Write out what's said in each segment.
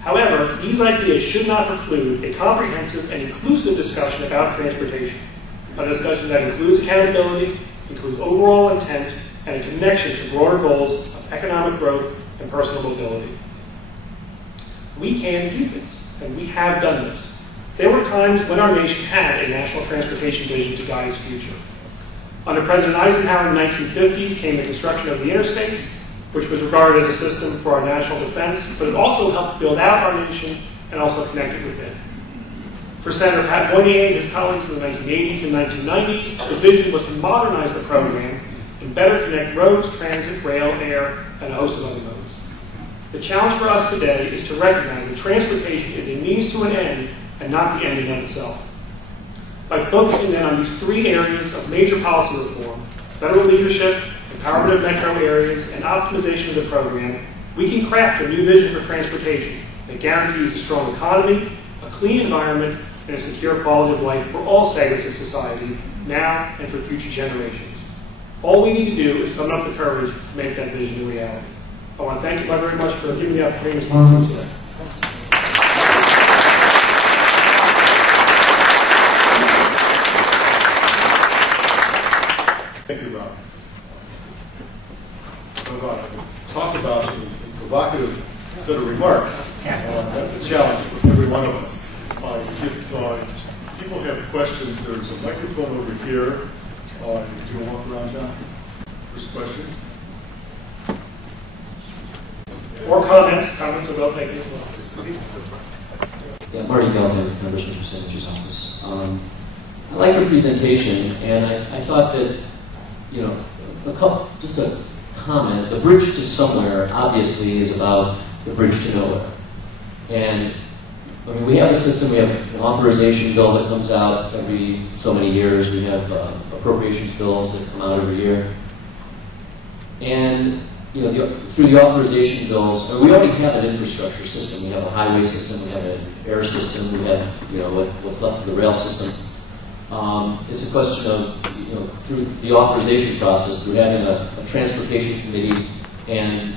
However, these ideas should not preclude a comprehensive and inclusive discussion about transportation, a discussion that includes accountability, includes overall intent, and a connection to broader goals of economic growth and personal mobility. We can do this, and we have done this. There were times when our nation had a national transportation vision to guide its future. Under President Eisenhower in the 1950s came the construction of the interstates, which was regarded as a system for our national defense, but it also helped build out our nation and also connect it with it. For Senator Pat Moynier and his colleagues in the 1980s and 1990s, the vision was to modernize the program and better connect roads, transit, rail, air, and a host of other modes. The challenge for us today is to recognize that transportation is a means to an end and not the end in itself. By focusing then on these three areas of major policy reform, federal leadership, empowerment of metro areas, and optimization of the program, we can craft a new vision for transportation that guarantees a strong economy, a clean environment, and a secure quality of life for all segments of society, now and for future generations. All we need to do is summon up the courage to make that vision a reality. I want to thank you all very much for giving me the opportunity to speak today. Thank you, Rob. Talk about a provocative set of remarks. That's a challenge for every one of us. If people have questions, there's a microphone over here. Do you want to walk around, John? First question. Or comments are well taken as well. Yeah, Marty Gelfand, Members of the Senator's Office. I like the presentation, and I thought that, you know, just a comment. The bridge to somewhere, obviously, is about the bridge to nowhere. And, I mean, we have a system, we have an authorization bill that comes out every so many years. We have appropriations bills that come out every year. And, you know, through the authorization bills, we already have an infrastructure system. We have a highway system, we have an air system, we have, you know, what's left of the rail system. It's a question of, you know, through the authorization process, through having a transportation committee and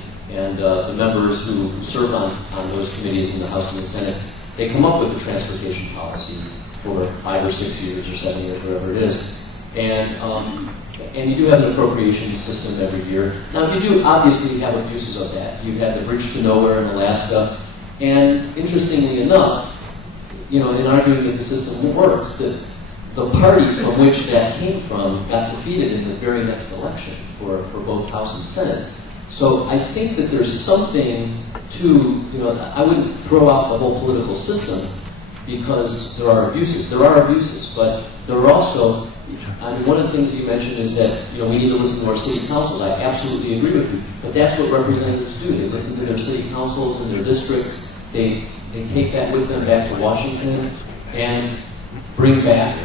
the members who serve on those committees in the House and the Senate, they come up with a transportation policy for 5 or 6 years or 7 years, whatever it is. And you do have an appropriation system every year. Now, you do obviously have abuses of that. You had the bridge to nowhere in Alaska. And interestingly enough, you know, in arguing that the system works, that the party from which that came from got defeated in the very next election for both House and Senate. So I think that there's something to, you know, I wouldn't throw out the whole political system because there are abuses. There are abuses, but there are also, I mean, one of the things you mentioned is that, you know, we need to listen to our city councils. I absolutely agree with you. But that's what representatives do. They listen to their city councils and their districts. They take that with them back to Washington and bring back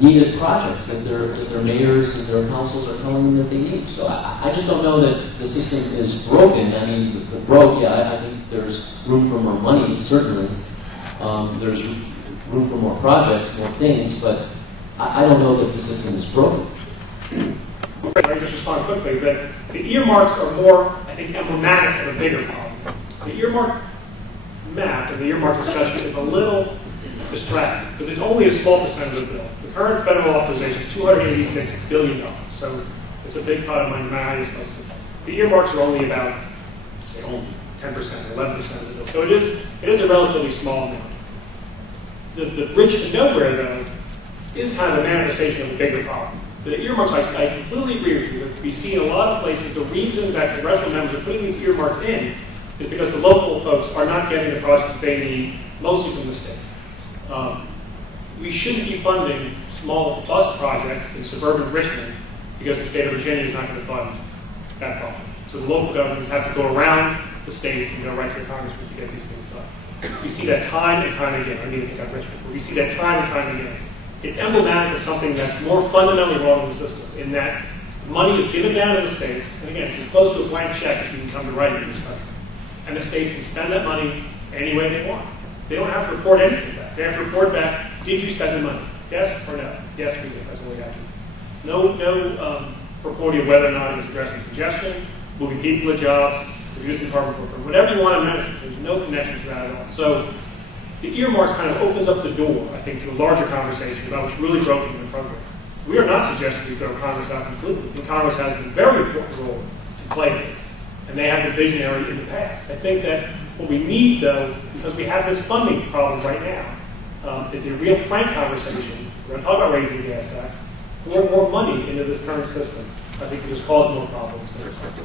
needed projects that their mayors and their councils are telling them that they need. So I just don't know that the system is broken. I mean, broke, yeah, I think there's room for more money, certainly. There's room for more projects, more things, but I don't know that the system is broken. Let me just respond quickly, that the earmarks are more, I think, emblematic of a bigger problem. The earmark map and the earmark discussion is a little distracting, because it's only a small percent of the bill. The current federal authorization is $286 billion, so it's a big part of my highest list. The earmarks are only about, say, only 10%, 11% of the bill. So it is a relatively small amount. The bridge to nowhere, though, is kind of a manifestation of a bigger problem. The earmarks, I completely agree with you that we see in a lot of places the reason that congressional members are putting these earmarks in is because the local folks are not getting the projects that they need, mostly from the state. We shouldn't be funding small bus projects in suburban Richmond because the state of Virginia is not going to fund that problem. So the local governments have to go around the state and go right to the congressman to get these things done. We see that time and time again. I mean, I think Richmond, but we see that time and time again. It's emblematic of something that's more fundamentally wrong in the system, in that money is given down to the states, and again, it's as close to a blank check as you can come to writing in this country. And the states can spend that money any way they want. They don't have to report anything back. They have to report back, did you spend the money? Yes or no? Yes, we did. That's all we have to do. No reporting of whether or not it was addressing congestion, moving people to jobs, the municipal carbon footprint, whatever you want to measure, there's no connection to that at all. So the earmarks kind of opens up the door, I think, to a larger conversation about what's really broken in the program. We are not suggesting we throw Congress out completely. I think Congress has a very important role to play in this, and they have been visionary in the past. I think that what we need, though, because we have this funding problem right now, is a real frank conversation. We're going to talk about raising the gas tax, pour more money into this current system. I think it just causes more problems than it's helping.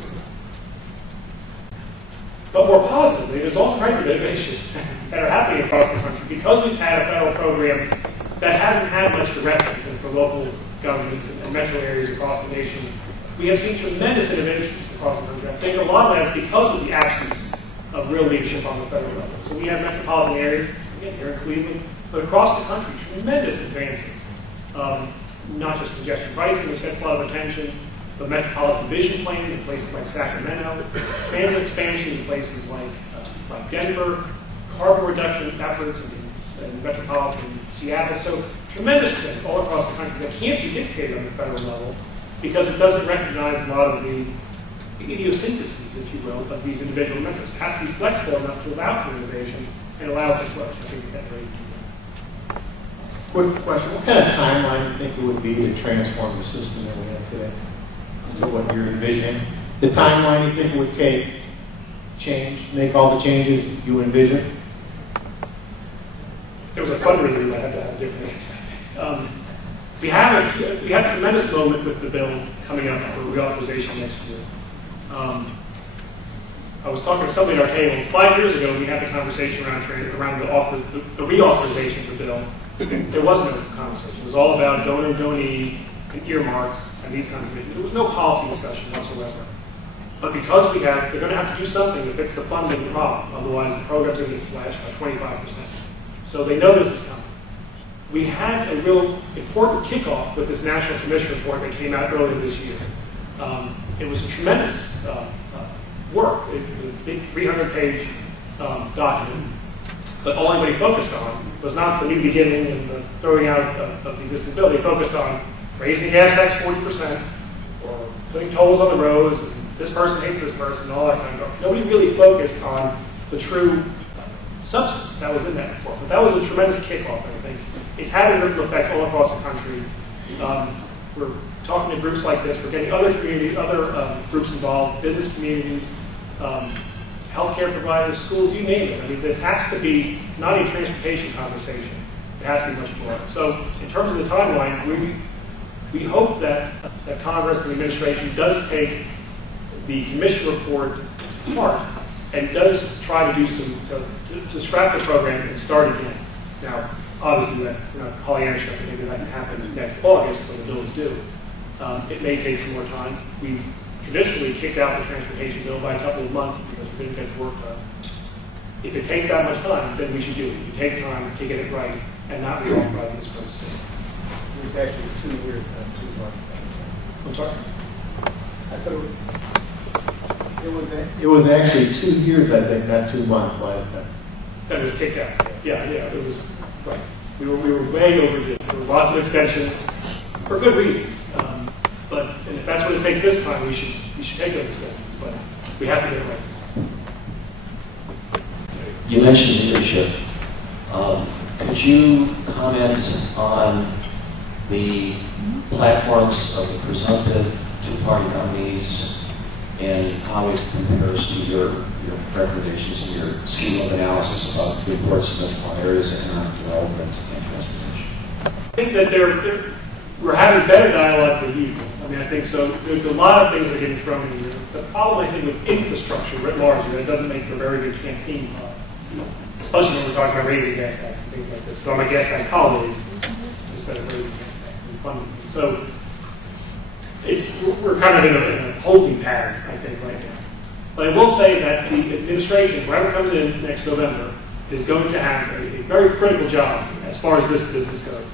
But more positively, there's all kinds of innovations that are happening across the country because we've had a federal program that hasn't had much direction for local governments and metro areas across the nation. We have seen tremendous innovations across the country. I think a lot of that is because of the actions of real leadership on the federal level. So we have metropolitan areas, again, here in Cleveland, but across the country, tremendous advances. Not just congestion pricing, which gets a lot of attention, but metropolitan vision plans in places like Sacramento, transit expansion in places like Denver, carbon reduction efforts in metropolitan Seattle. So tremendous things all across the country that can't be dictated on the federal level because it doesn't recognize a lot of the idiosyncrasies, if you will, of these individual metros. It has to be flexible enough to allow for innovation and allow it to flourish. I think that's very important. Quick question. What kind of timeline do you think it would be to transform the system that we have today into what you're envisioning? The timeline you think it would take, make all the changes you envision? There was a fundraiser that had to have a different answer. We have a tremendous moment with the bill coming up for reauthorization next year. I was talking to somebody at our table 5 years ago. We had the conversation around the reauthorization of the bill. There was no conversation. It was all about donor, donee, and earmarks, and these kinds of things. There was no policy discussion whatsoever. But because they're going to have to do something to fix the funding problem. Otherwise, the program's going to get slashed by 25%. So they know this is coming. We had a real important kickoff with this National Commission report that came out earlier this year. It was a tremendous work. It was a big 300-page document. But all anybody focused on was not the new beginning and the throwing out of the existing bill. They focused on raising the gas tax 40%, or putting tolls on the roads, and this person hates this person, and all that kind of stuff. Nobody really focused on the true substance that was in that report. But that was a tremendous kickoff, I think. It's had a ripple effect all across the country. We're talking to groups like this. We're getting other groups involved, business communities, healthcare providers, schools, you name it. I mean, this has to be not a transportation conversation. It has to be much more. So in terms of the timeline, we hope that Congress and the administration does take the commission report apart and does try to do to scrap the program and start again. Now, obviously, we're not Pollyannish, maybe that can happen next August when the bill is due. It may take some more time. We've traditionally kicked out the transportation bill by a couple of months because we didn't get the work done. If it takes that much time, then we should do it. You take time to get it right and not reauthorize this first thing. It was actually 2 years, not 2 months. I'm sorry? I thought it was actually 2 years, I think, not 2 months last time. That was kicked out. Yeah, it was right. We were way overdue. There were lots of extensions for good reasons. And if that's what it takes this time, we should take those extensions. But we have to get it right this time. You mentioned leadership. Could you comment on the platforms of the presumptive two-party nominees and how it compares to your recommendations and your scheme of analysis about the importance of metropolitan areas, economic development, and transportation? I think that we're having better dialogue than usual. I mean, I think so. There's a lot of things that are getting thrown in here. The problem, I think, with infrastructure writ large is that it doesn't make for a very good campaign, especially when we're talking about raising gas tax and things like this. Talking about gas tax holidays instead of raising gas tax and funding. So we're kind of in a holding pattern, I think, right now. But I will say that the administration, whoever comes in next November, is going to have a very critical job as far as this business goes.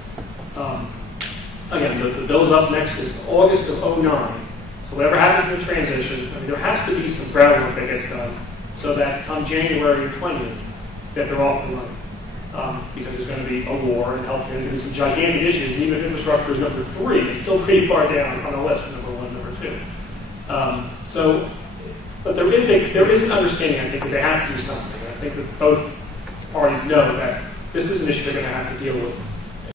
Again, the bill's up next in August of 2009. So whatever happens in the transition, I mean, there has to be some groundwork that gets done so that come January 20th, that they're off and running. Because there's going to be a war in healthcare. There's going to be some gigantic issues. And even if infrastructure is number 3, it's still pretty far down on the list, number 1, number 2. So But there is an understanding, I think, that they have to do something. I think that both parties know that this is an issue they're going to have to deal with